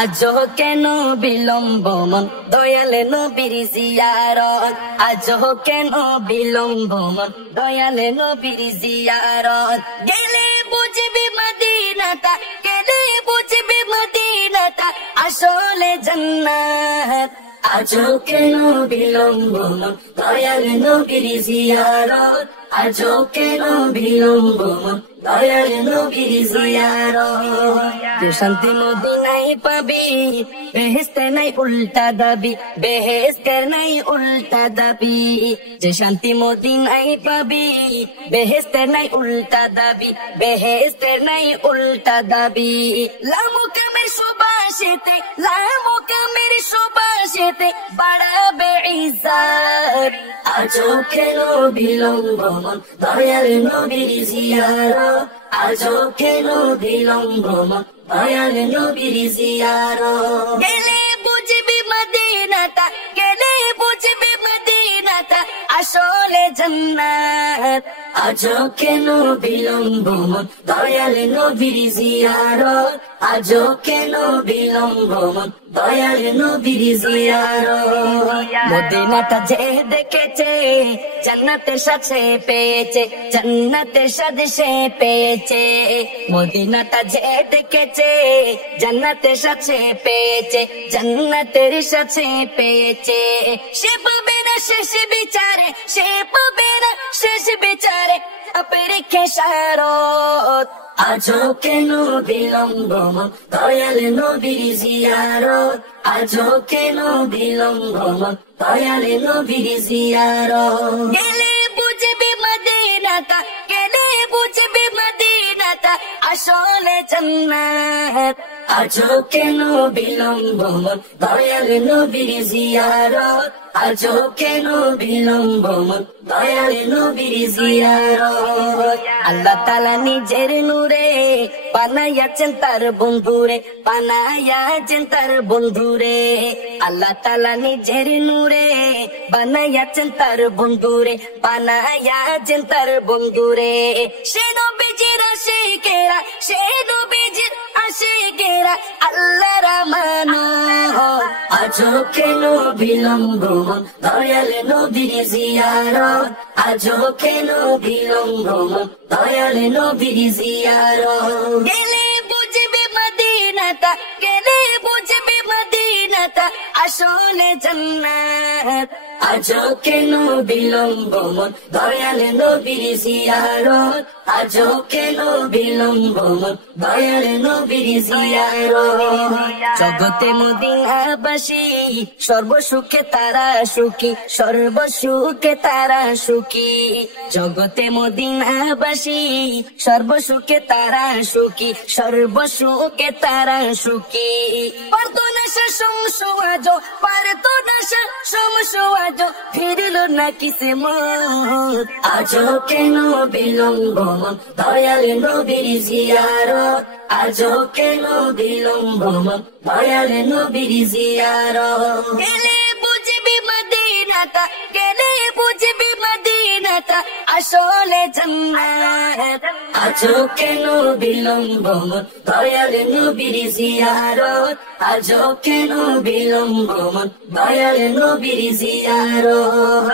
আজও কেন বিলম্ব মন দয়ালে নবীর জিয়ারত, আজও কেন বিলম্ব মন দয়ালে নবীর জিয়ারত। গেলে বুঝবি মদিনাটা, গেলে বুঝবি মদিনাটা আসলে জান্নাত। আজও কেন বিলম্ব মন দয়ালে নবীর জিয়ারত, আজও কেন বিলম্ব মন দয়ালে নবীর জিয়ারত। যে শান্তি মদিনায় পাবি, বেহেশতে নাই উল্টা দাবি, বেহেশতের নাই উল্টা দাবি। যে শান্তি মদিনায় পাবি, বেহেশতের নাই উল্টা দাবি, বেহেশতের নাই উল্টা দাবি। লামুকামের সুবাসেতে, লামুকামের সুবাসেতে বাড়াবে ইজ্জত। আজও কেন বিলম্ব মন দয়াল নবীর জিয়ারত, আজও কেন বিলম্ব মন দয়াল নবীর জিয়ারত। গেলে বুঝবি মদিনাটা, গেলে বুঝবি মদিনাটা আসলে জান্নাত। আজও কেন বিলম্ব মন দয়াল নবীর জিয়ারত, আজও কেন বিলম্ব মন দয়াল নবীর জিয়ারত। মদিনাটা যে দেখেছে জান্নাতের সাথে পেয়েছে, জান্নাতের সাথে সে পেয়েছে। মদিনাটা যে দেখেছে জান্নাতের সাথে পেয়েছে, জান্নাতের সাথে পেয়েছে। সে পাবে না শেষ বিচারে, সে পাবে না শেষ বিচারে আপের খেসারত। আজও কেন বিলম্ব মন দয়াল নবীর জিয়ারত, আজও কেন বিলম্ব মন দয়াল নবীর জিয়ারত। গেলে বুঝবি মদিনাটা, গেলে বুঝবি মদিনাটা আসলে জান্নাত। আজও কেন বিলম্ব মন দয়াল নবীর জিয়ারত, আজও কেন বিলম্ব মন দয়াল নবীর জিয়ারত। আল্লাহ তাআলা নিজের নূরে বানায়াছেন তার বন্ধুরে, বানায়াছেন তার বন্ধুরে। আল্লাহ তাআলা নিজের নূরে বানায়াছেন তার বন্ধুরে, বানায়াছেন তার বন্ধুরে। সে নবীজির আশিকেরা, সে নবীজির আশিকেরা আল্লাহর আমানত। আজও কেন বিলম্ব মন দয়াল নবীর জিয়ারত, আজও কেন বিলম্ব মন দয়াল নবীর জিয়ারত। গেলে বুঝবি মদিনাটা, গেলে বুঝবি মদিনাটা আসলে জান্নাত। আজও কেন বিলম্ব মন দয়াল নবীর জিয়ারত, আজও কেন বিলম্ব মন দয়াল নবীর জিয়ারত। জগতে মদিনাবাসী সর্বসুখে তারা সুখী, সর্বসুখে তারা সুখী। জগতে মদিনাবাসী সর্বসুখে তারা সুখী, সর্বসুখে তারা সুখী। পারতো না সে সমসুয়াজ, পারতো না সে সমসুয়াজ ফিরল না কিসে মত। আজও কেন বিলম্ব মন দয়াল নবীর জিয়ারত, আজও কেন বিলম্ব মন দয়াল নবীর জিয়ারত। গেলে বুঝবি মদিনাটা, গেলে বুঝবি মদিনাটা আসলে জান্নাত। আজও কেন বিলম্ব মন দয়াল নবীর জিয়ারত, আজও কেন বিলম্ব মন দয়াল নবীর জিয়ারত।